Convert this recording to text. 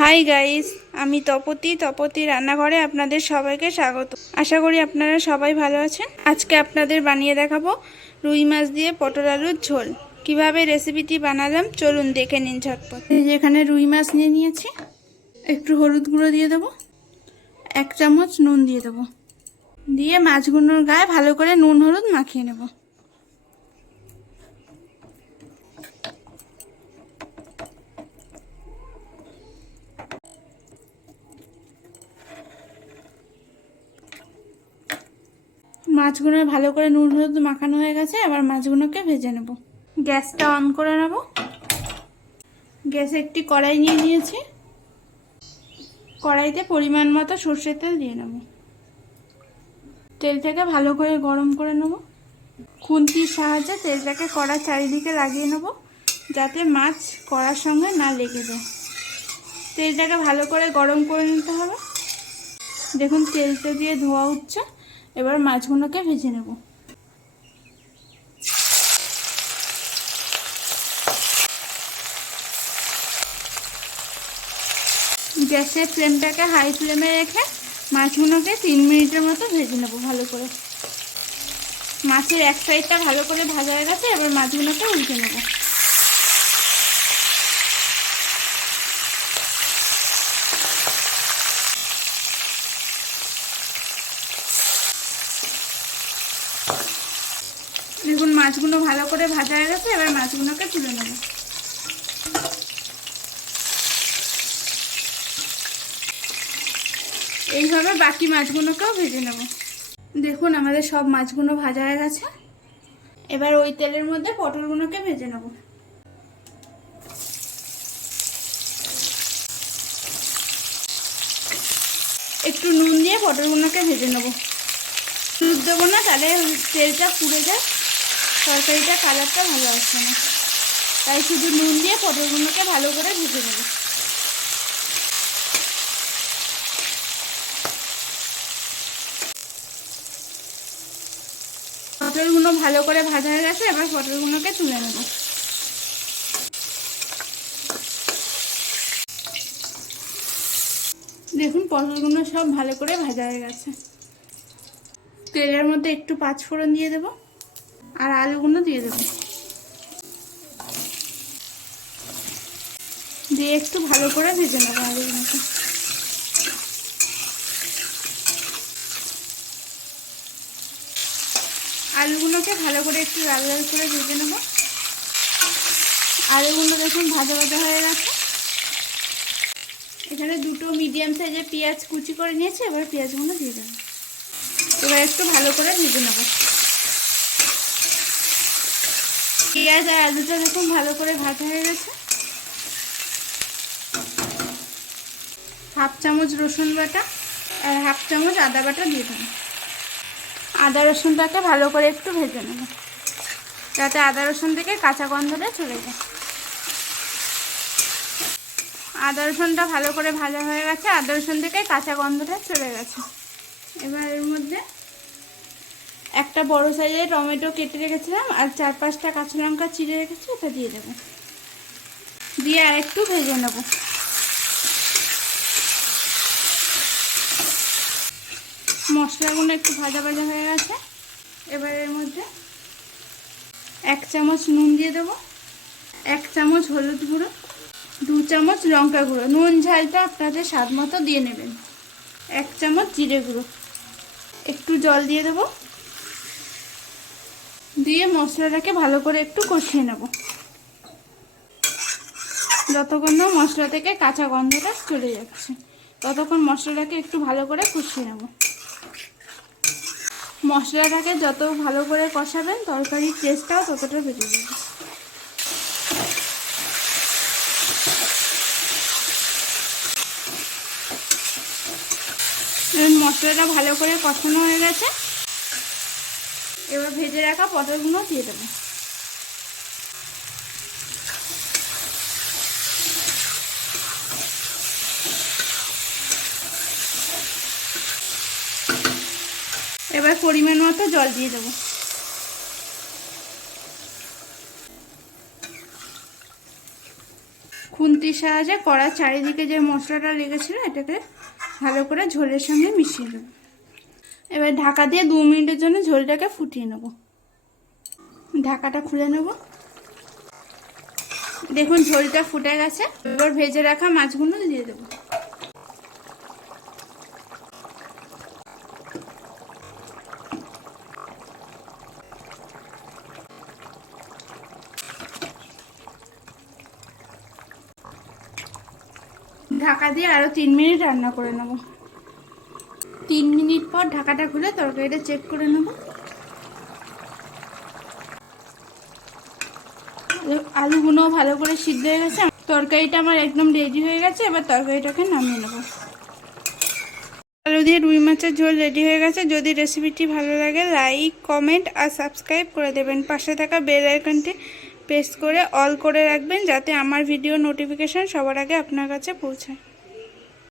Hi guys, আমি তপতি রান্নাঘরে আপনাদের সবাইকে স্বাগত। আশা করি আপনারা সবাই ভালো আছেন। আজকে আপনাদের বানিয়ে দেখাবো রুই মাছ দিয়ে পটল আলুর ঝোল। কিভাবে রেসিপিটি বানালাম চলুন দেখে নিন ঝটপট। এই যে এখানে রুই মাছ নিয়ে নিয়েছি, একটু হলুদ গুঁড়ো দিয়ে দেবো, 1 চামচ নুন দিয়ে দেবো, দিয়ে মাছগুলোর গায়ে ভালো করে নুন হলুদ মাখিয়ে নেব। মাছগুলো ভালো করে নুন হলুদ মাখানো হয়ে গেছে, এবার মাছগুলোকে ভেজে নেব। গ্যাসটা অন করে নেব। গ্যাসে একটি কড়াই নিয়ে নিয়েছি, কড়াইতে পরিমাণ মতো সর্ষের তেল দিয়ে নেব। তেলটাকে ভালো করে গরম করে নেব। খুন্তির সাহায্যে তেলটাকে কড়ার চারিদিকে লাগিয়ে নেব, যাতে মাছ কড়ার সঙ্গে না লেগে যায়। তেলটাকে ভালো করে গরম করে নিতে হবে। দেখুন তেলটা দিয়ে ধোয়া উঠছে, এবার মাছগুলোকে ভেজে নেব। গ্যাসের ফ্লেমটাকে হাই ফ্লেমে রেখে মাছগুলোকে 3 মিনিটের মতো ভেজে নেব ভালো করে। মাছের এক সাইডটা ভালো করে ভাজা হয়ে গেছে, এবার মাছগুলোকে উল্টে নেব। দেখুন মাছগুলো ভালো করে ভাজা হয়ে গেছে, এবার মাছগুলোকে তুলে নেব। এইভাবে বাকি মাছগুলোকেও ভেজে নেব। দেখুন আমাদের সব মাছগুলো ভাজা হয়ে গেছে, এবার ওই তেলের মধ্যে পটলগুলোকে ভেজে নেব। একটু নুন দিয়ে পটলগুলোকে ভেজে নেব। হলুদ দেবো না, তাহলে তেলটা পুড়ে যায়, তরকারিটা কালারটা ভালো আসবে না। তাই শুধু নুন দিয়ে পটলগুলোকে ভালো করে ভেজে নেব। পটলগুলো ভালো করে ভাজা হয়ে গেছে, এবার পটলগুলোকে তুলে নেব। দেখুন পটলগুলো সব ভালো করে ভাজা হয়ে গেছে। তেলের মধ্যে একটু 5 ফোড়ন দিয়ে দেবো, আর আলুগুলো দিয়ে দেবো, দিয়ে একটু ভালো করে ভেজে নেবো আলুগুলোকে। আলুগুলোকে ভালো করে একটু লাল লাল করে ভেজে নেব। আলুগুলো দেখুন ভাজা ভাজা হয়ে গেছে। এখানে 2টো মিডিয়াম সাইজের পেঁয়াজ কুচি করে নিয়েছি, এবার পেঁয়াজগুলো দিয়ে দেবো। এবার একটু ভালো করে ভেজে নেব। পেঁয়াজ আর আলুটা দেখুন ভালো করে ভাজা হয়ে গেছে। 1/2 চামচ রসুন বাটা আর 1/2 চামচ আদা বাটা দিয়ে দেবো। আদা রসুনটাকে ভালো করে একটু ভেজে নেব, যাতে আদা রসুন থেকে কাঁচা গন্ধটা চলে যায়। আদা রসুনটা ভালো করে ভাজা হয়ে গেছে, আদা রসুন থেকে কাঁচা গন্ধটা চলে গেছে। এবার এর মধ্যে একটা বড় সাইজের টমেটো কেটে রেখেছিলাম আর 4-5টা কাঁচা লঙ্কা চিড়ে রেখেছি, ওটা দিয়ে দেবো। দিয়ে আর একটু ভেজে নেব। মশলাগুলো একটু ভাজা ভাজা হয়ে গেছে, এবার এর মধ্যে 1 চামচ নুন দিয়ে দেবো, 1 চামচ হলুদ গুঁড়ো, 2 চামচ লঙ্কা গুঁড়ো, নুন ঝালটা আপনাদের স্বাদ মতো দিয়ে নেবেন, 1 চামচ জিরে গুঁড়ো, একটু জল দিয়ে দেবো, দিয়ে মশলাটাকে ভালো করে একটু কষিয়ে নেব, যতক্ষণ না মশলা থেকে কাঁচা গন্ধটা চলে যাচ্ছে ততক্ষণ মশলাটাকে একটু ভালো করে কষিয়ে নেব। মশলাটাকে যত ভালো করে কষাবেন তরকারির টেস্টটাও ততটা বেড়ে যাবে। মশলাটা ভালো করে কষানো হয়ে গেছে, এবার ভেজে রাখা পটলগুলো দিয়ে দেবো। এবার পরিমাণ মতো জল দিয়ে দেবো। খুন্তি খুন্তির সাহায্যে কড়ার চারিদিকে যে মশলাটা লেগেছিল এটাকে ভালো করে ঝোলের সঙ্গে মিশিয়ে দেবো। এবার ঢাকা দিয়ে 2 মিনিটের জন্য ঝোলটাকে ফুটিয়ে নেব। ঢাকাটা খুলে নেব। দেখুন ঝোলটা ফুটে গেছে। এবার ভেজে রাখা মাছগুলো দিয়ে দেবো। ঢাকা দিয়ে আরও 3 মিনিট রান্না করে নেব। 3 মিনিট পর ঢাকাটা খুলে তরকারিটা চেক করে নেব। আলুগুলো ভালো করে সিদ্ধ হয়ে গেছে। তরকারিটা আমার একদম রেডি হয়ে গেছে। এবার তরকারিটাকে নামিয়ে নেব। আলু দিয়ে রুই মাছের ঝোল রেডি হয়ে গেছে। যদি রেসিপিটি ভালো লাগে লাইক, কমেন্ট আর সাবস্ক্রাইব করে দেবেন। পাশে থাকা বেল আইকনটি প্রেস করে অল করে রাখবেন, যাতে আমার ভিডিও নোটিফিকেশান সবার আগে আপনার কাছে পৌঁছায়।